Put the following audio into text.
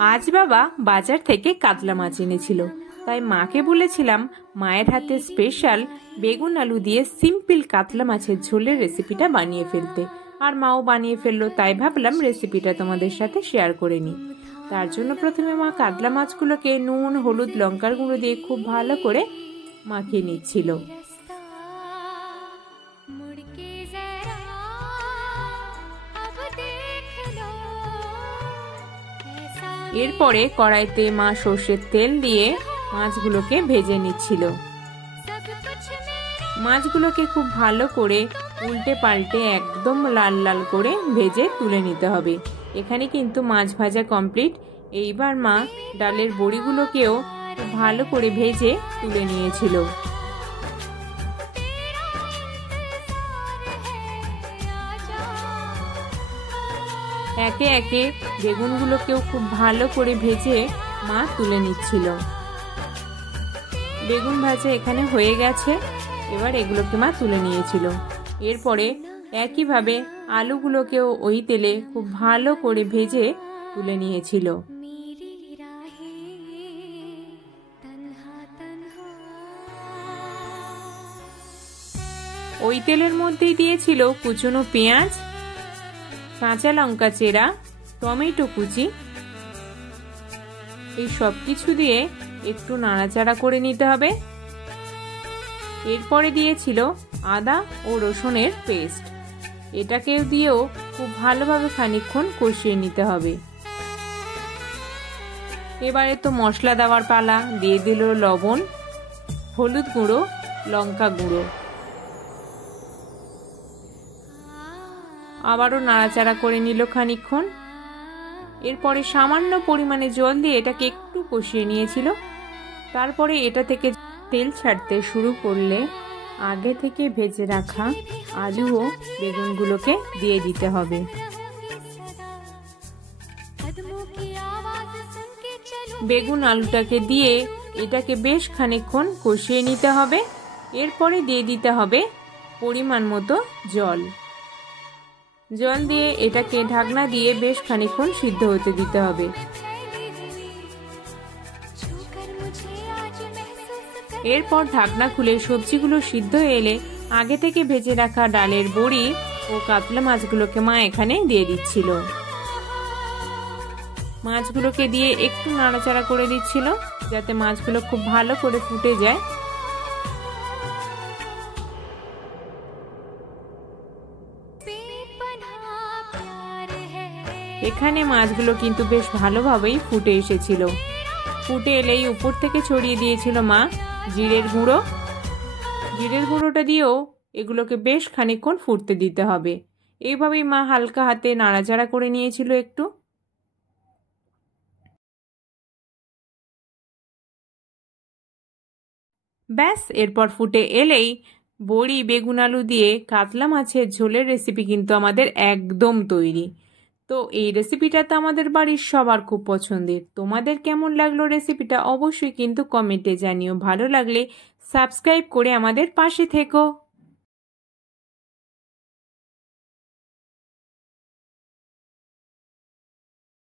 আজ বাবা বাজার থেকে কাতলা মাছ এনেছিল, তাই মাকে বলেছিলাম মায়ের হাতে স্পেশাল বেগুন আলু দিয়ে সিম্পল কাতলা মাছের ঝোলের রেসিপিটা বানিয়ে ফেলতে। আর মাও বানিয়ে ফেললো, তাই ভাবলাম রেসিপিটা তোমাদের সাথে শেয়ার করে নিই। তার জন্য প্রথমে মা কাতলা মাছগুলোকে নুন, হলুদ, লঙ্কার গুঁড়ো দিয়ে খুব ভালো করে মাখিয়ে নিচ্ছিল। এরপরে কড়াইতে মা সর্ষের তেল দিয়ে মাছগুলোকে ভেজে নিচ্ছিল। মাছগুলোকে খুব ভালো করে উল্টে পাল্টে একদম লাল লাল করে ভেজে তুলে নিতে হবে। এখানে কিন্তু মাছ ভাজা কমপ্লিট। এইবার মা ডালের বড়িগুলোকেও খুব ভালো করে ভেজে তুলে নিয়েছিল। একে একে বেগুনগুলোকেও খুব ভালো করে ভেজে মা তুলে নিচ্ছিল। বেগুন ভাজা এখানে হয়ে গেছে, এবার এগুলোকে মা তুলে নিয়েছিল। এরপরে একইভাবে আলুগুলোকেও ওই তেলে খুব ভালো করে ভেজে তুলে নিয়েছিল। ওই তেলের মধ্যেই দিয়েছিল কুচনো পেঁয়াজ, কাঁচা লঙ্কা চেরা, টমেটো কুচি। এই সব কিছু দিয়ে একটু নাড়াচাড়া করে নিতে হবে। এরপরে দিয়েছিল আদা ও রসুনের পেস্ট। এটাকেও দিয়েও খুব ভালোভাবে খানিকক্ষণ কষিয়ে নিতে হবে। এবারে তো মশলা দেওয়ার পালা। দিয়ে দিল লবণ, হলুদ গুঁড়ো, লঙ্কা গুঁড়ো। আবারও নাড়াচাড়া করে নিল খানিকক্ষণ। এরপরে সামান্য পরিমাণে জল দিয়ে এটাকে একটু কষিয়ে নিয়েছিল। তারপরে এটা থেকে তেল ছাড়তে শুরু করলে আগে থেকে ভেজে রাখা আলু ও বেগুনগুলোকে দিয়ে দিতে হবে। বেগুন আলুটাকে দিয়ে এটাকে বেশ খানিকক্ষণ কষিয়ে নিতে হবে। এরপরে দিয়ে দিতে হবে পরিমাণ মতো জল। জল দিয়ে এটাকে ঢাকনা দিয়ে বেশ খানিকক্ষণ সিদ্ধ হতে দিতে হবে। এরপর ঢাকনা খুলে সবজিগুলো সিদ্ধ হয়ে এলে আগে থেকে ভেজে রাখা ডালের বড়ি ও কাতলা মাছগুলোকে মা এখানে দিয়ে দিচ্ছিল। মাছগুলোকে দিয়ে একটু নাড়াচাড়া করে দিচ্ছিল যাতে মাছগুলো খুব ভালো করে ফুটে যায়। এখানে মাছগুলো কিন্তু বেশ ভালোভাবেই ফুটে এসেছিল। ফুটে এলেই উপর থেকে ছড়িয়ে দিয়েছিল মা জিরের গুঁড়ো। জিরের গুঁড়োটা দিয়েও এগুলোকে বেশ খানিকক্ষণ ফুটতে দিতে হবে। এইভাবেই মা হালকা হাতে নাড়াচাড়া করে নিয়েছিল একটু। ব্যাস, এরপর ফুটে এলেই বড়ি, বেগুন আলু দিয়ে কাতলা মাছের ঝোলের রেসিপি কিন্তু আমাদের একদম তৈরি। তো এই রেসিপিটা তো আমাদের বাড়ির সবার খুব পছন্দের। তোমাদের কেমন লাগলো রেসিপিটা অবশ্যই কিন্তু কমেন্টে জানিও। ভালো লাগলে সাবস্ক্রাইব করে আমাদের পাশে থেকো।